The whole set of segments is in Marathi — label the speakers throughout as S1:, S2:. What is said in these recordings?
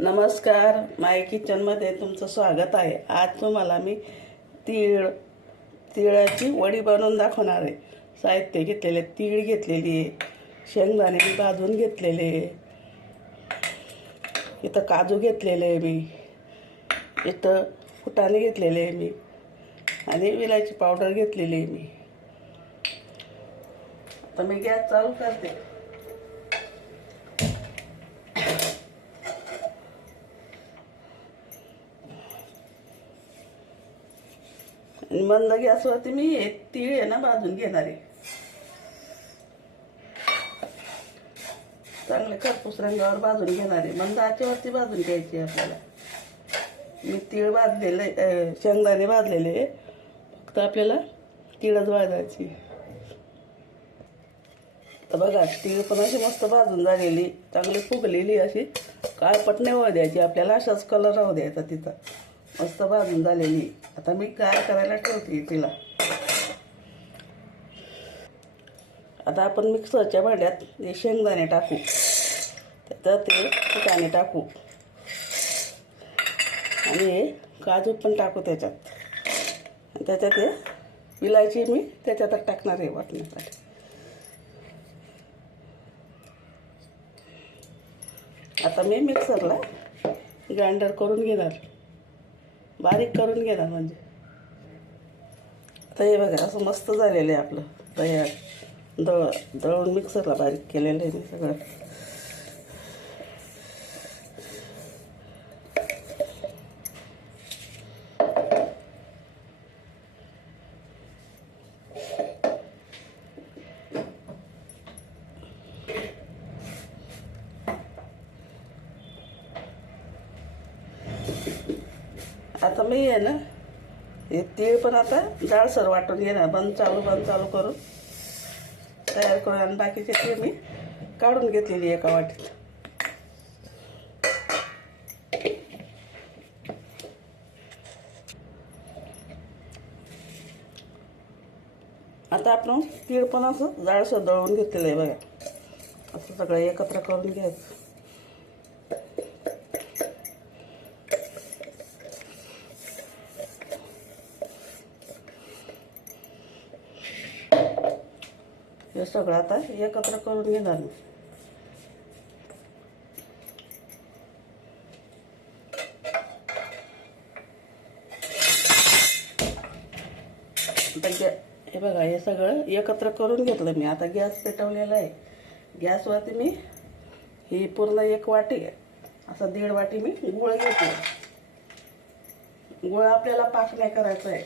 S1: नमस्कार. माय किचनमध्ये तुमचं स्वागत आहे. आज तुम्हाला मी तीळ तिळाची वडी बनवून दाखवणार आहे. साहित्य घेतलेले तीळ घेतलेली आहे. शेंगदाणे मी भाजून घेतलेले इथं काजू घेतलेले आहे मी. इथं फुटाणे घेतलेले आहे मी. आणि विलायची पावडर घेतलेली आहे मी. आता मी गॅस चालू करते. आणि मंद गॅसवरती मी हे तीळ आहे ना भाजून घेणार आहे. चांगले खरपूस रंगावर भाजून घेणार आहे. मंद आचेवरती भाजून घ्यायची आपल्याला. मी तीळ भाजलेले शेंगदाणे भाजलेले आहे. फक्त आपल्याला तीळच भाजायची तर बघा तीळ पण अशी मस्त भाजून झालेली चांगली फुगलेली अशी. काळपट नाही द्यायची आपल्याला असाच कलर राहू द्यायचा तिचा मस्त भाजून झालेली. आता मी गार करायला ठेवते तिला. आता आपण मिक्सरच्या भांड्यात हे शेंगदाणे टाकू. त्याच्यात ते फुटाणे टाकू. आणि हे काजू पण टाकू त्याच्यात. आणि त्याच्यात हे इलायची मी त्याच्यातच टाकणार आहे वाटण्यासाठी. आता मी मिक्सरला ग्राइंडर करून घेणार. बारीक करून घेणार म्हणजे. आता हे बघा असं मस्त झालेलं आहे आपलं. तयार. दळ दळून मिक्सरला बारीक केलेलं आहे मी सगळं. आता मी आहे ना हे तीळ पण आता जाळसर वाटून घेणार. बंद चालू बंद चालू करून तयार करून आणि बाकीचे तीळ मी काढून घेतलेली एका वाटीत. आता आपण तीळ पण असं जाळसर दळून घेतलेलं आहे बघा. असं सगळं एकत्र करून घ्यायचं. सगळं आता एकत्र करून घेणार मी आता गॅ हे बघा हे सगळं एकत्र करून घेतलं मी. आता गॅस पेटवलेला आहे. गॅसवरती मी ही पूर्ण एक वाटी असं दीड वाटी मी गुळ घेतो गुळ आपल्याला पाक नाही करायचा आहे.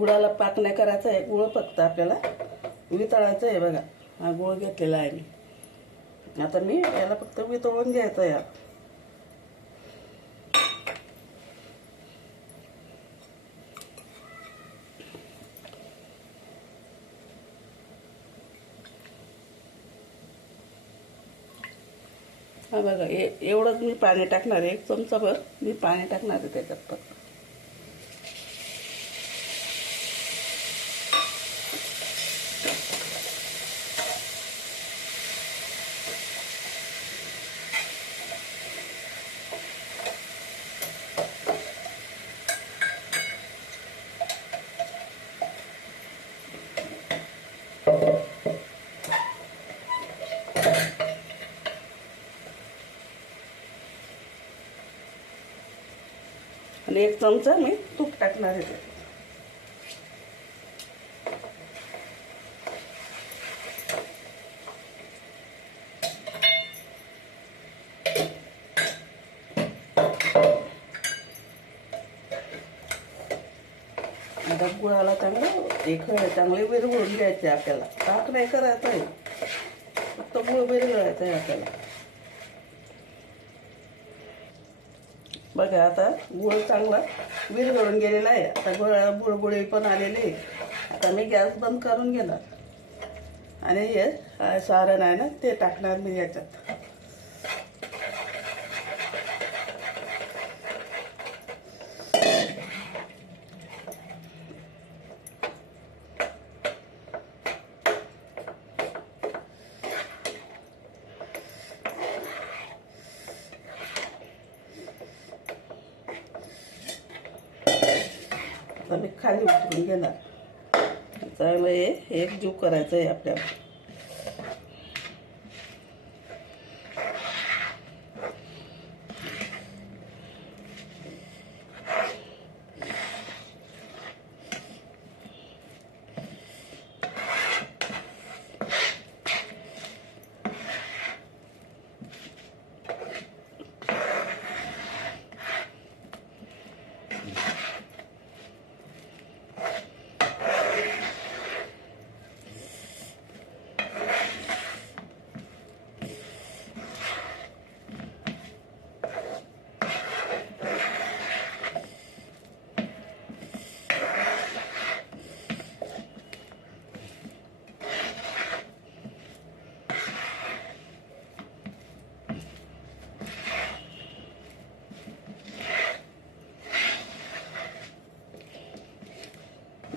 S1: गुळाला पाक नाही करायचा आहे गुळ फक्त आपल्याला वितळायचं आहे बघा. हा गुळ घेतलेला आहे मी. आता मी याला फक्त वितळून घ्यायचं आहे. हा बघा ए एवढंच मी पाणी टाकणार आहे. एक चमचाभर मी पाणी टाकणार आहे त्याच्यात फक्त. आणि एक चमचा मी तूप टाकणार आहे. आता गुळाला चांगलं एक चांगले विरघळून घ्यायचे आपल्याला. ताक नाही करायचं आहे. फक्त गुळ विरघळायचं आहे आपल्याला. बघा आता गुळ चांगला विरघळून गेलेला आहे. आता गुळ बुळबुळे पण आलेले आहे. आता मी गॅस बंद करून घेणार. आणि हे सारण आहे ना ते टाकणार मी याच्यात आता मी खाली उतरून घेणार. चांगलं एक जीव करायचं आहे आपल्याला.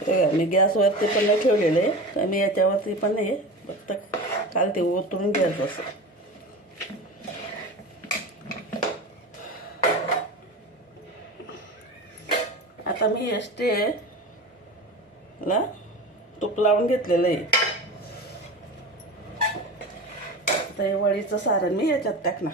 S1: मी गॅसवरती पण नाही ठेवलेलं आहे. तर मी याच्यावरती पण नाही फक्त काल ते ओतून घ्यायचं असं. आता मी एसटे ला तूप लावून घेतलेलं आहे. आता हे वडीचं सारण मी याच्यात टाकणार.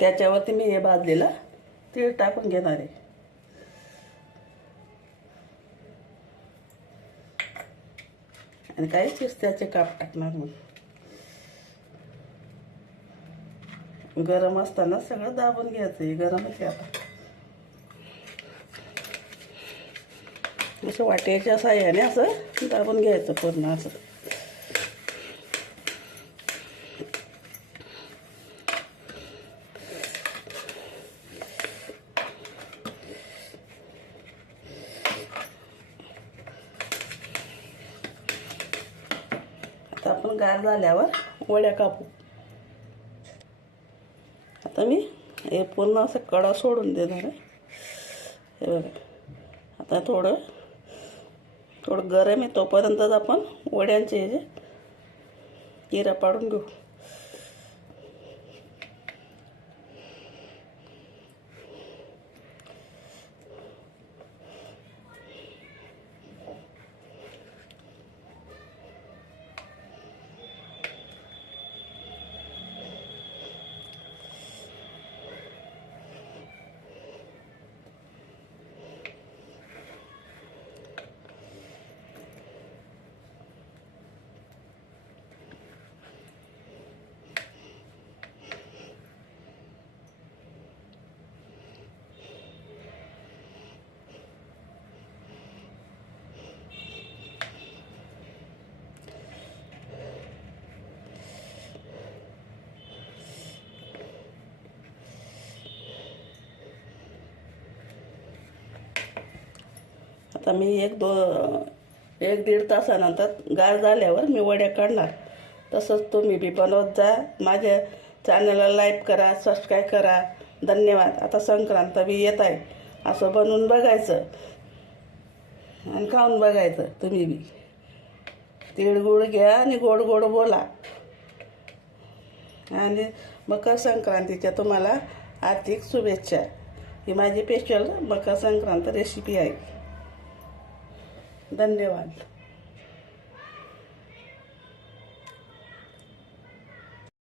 S1: त्याच्यावरती मी हे भाजलेलं तीळ टाकून घेणार आहे. आणि काही चिरत्याचे काप टाकणार मग गरम असताना सगळं दाबून घ्यायचं आहे गरमच आहे आता. असं वाटेच्या साह्याने असं दाबून घ्यायचं पूर्ण असं. आता आपण गार झाल्यावर वड्या कापू. आता मी हे पूर्ण असं कडा सोडून देणार आहे. हे बघा. आता थोडं थोडं गरम आहे तोपर्यंतच आपण वड्यांचे हे जे किरा पाडून घेऊ. आता मी एक दो एक दीड तासानंतर गार झाल्यावर मी वड्या काढणार. तसंच तुम्ही बी बनवत जा. माझ्या चॅनलला लाईक करा सबस्क्राईब करा. धन्यवाद. आता संक्रांत बी येत आहे. असं बनवून बघायचं. आणि खाऊन बघायचं. तुम्ही बी. तिळगुळ घ्या आणि गोड गोड बोला. आणि मकर संक्रांतीच्या तुम्हाला आर्थिक शुभेच्छा. ही माझी स्पेशल मकर संक्रांत रेसिपी आहे. धन्यवाद.